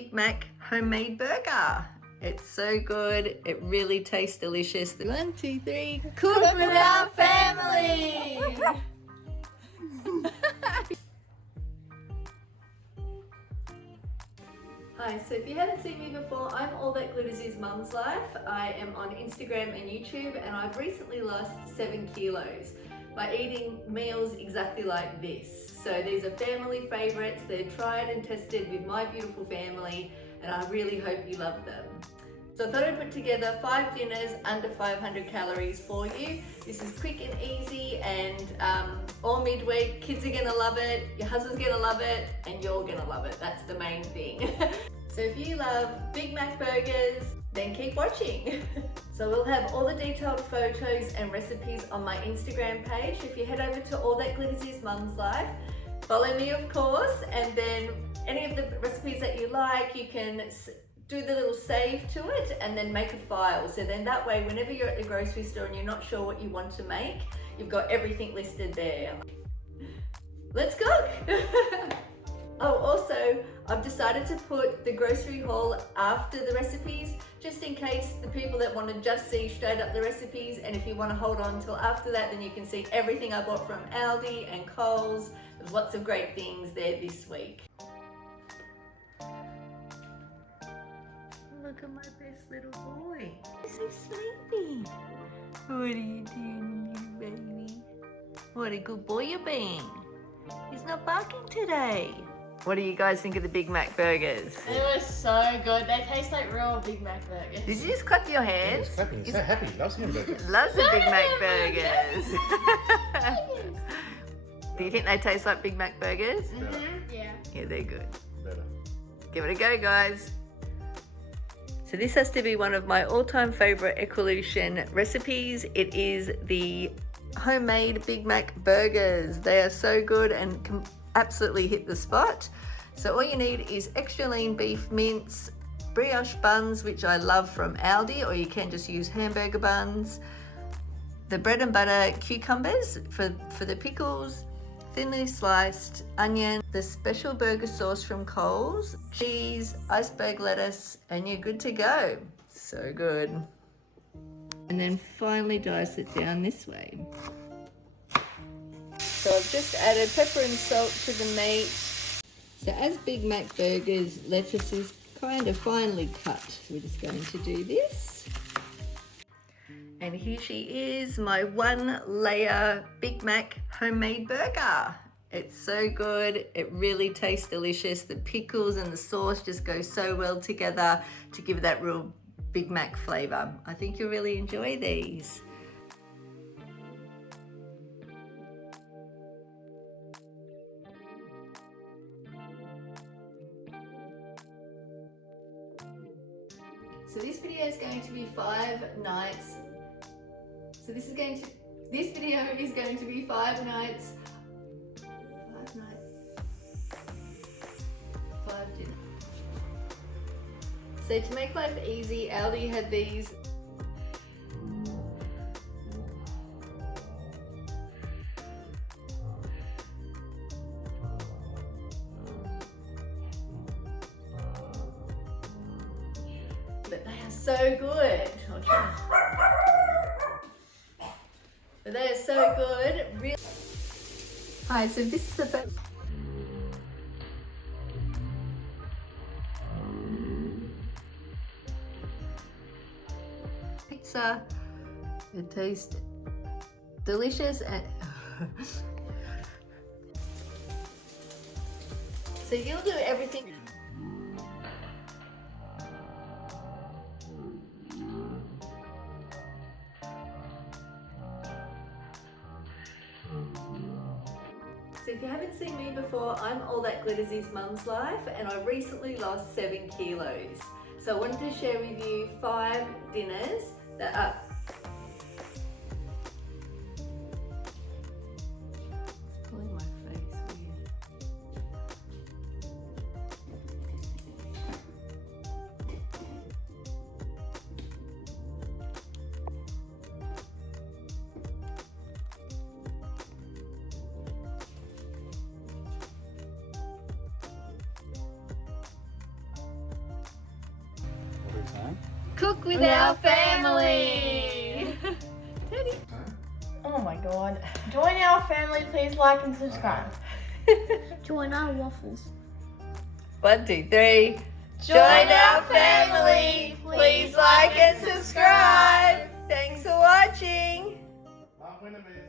Big Mac homemade burger. It's so good. It really tastes delicious. 1, 2, 3. Cook with our family. Hi, so if you haven't seen me before, I'm All That Glitters Is Mum's Life. I am on Instagram and YouTube, and I've recently lost 7 kilos by eating meals exactly like this. So these are family favorites. They're tried and tested with my beautiful family, and I really hope you love them. So I thought I'd put together 5 dinners under 500 calories for you. This is quick and easy, and all midweek. Kids are gonna love it, your husband's gonna love it, and you're gonna love it. That's the main thing. So if you love Big Mac burgers, then keep watching. So we'll have all the detailed photos and recipes on my Instagram page. If you head over to All That Glitters Is Mum's Life, follow me of course, and then any of the recipes that you like, you can do the little save to it and then make a file. So then that way, whenever you're at the grocery store and you're not sure what you want to make, you've got everything listed there. Let's cook! Oh, also, I've decided to put the grocery haul after the recipes, just in case the people that want to just see straight up the recipes, and if you want to hold on until after that, then you can see everything I bought from Aldi and Coles. There's lots of great things there this week. Look at my best little boy. He's so sleepy. What are you doing, you baby? What a good boy you're being. He's not barking today. What do you guys think of the Big Mac burgers? It was so good. They taste like real Big Mac burgers. Did you just clap your hands? He's clapping. He's so happy. He loves hamburgers. Loves the Big Mac burgers. Do you think they taste like Big Mac burgers? Yeah. Yeah, they're good. Better. Give it a go, guys. So this has to be one of my all-time favorite Equalution recipes. It is the homemade Big Mac burgers. They are so good and can absolutely hit the spot. So all you need is extra lean beef mince, brioche buns, which I love from Aldi, or you can just use hamburger buns, the bread and butter cucumbers for the pickles, thinly sliced onion, the special burger sauce from Coles, cheese, iceberg lettuce, and you're good to go. So good. And then finally dice it down this way. So I've just added pepper and salt to the meat. So as Big Mac burgers, lettuce is kind of finely cut. We're just going to do this. And here she is, my 1-layer Big Mac homemade burger. It's so good. It really tastes delicious. The pickles and the sauce just go so well together to give it that real Big Mac flavor. I think you'll really enjoy these. So this video is going to be 5 nights. So this video is going to be 5 nights. 5 dinners. So to make life easy, Aldi had these. But they are so good. I'll try. But they are so good. Really. Hi, so this is the best. Pizza. It tastes delicious and so you'll do everything. So if you haven't seen me before, I'm All That Glitters Is Mum's Life, and I recently lost 7 kilos. So I wanted to share with you 5 dinners that are pulling my face weird. cook with our family. Oh my god. Join our family, please like and subscribe. Join our waffles. 1, 2, 3. Join our family. Please like and subscribe. Thanks for watching. Not winning me.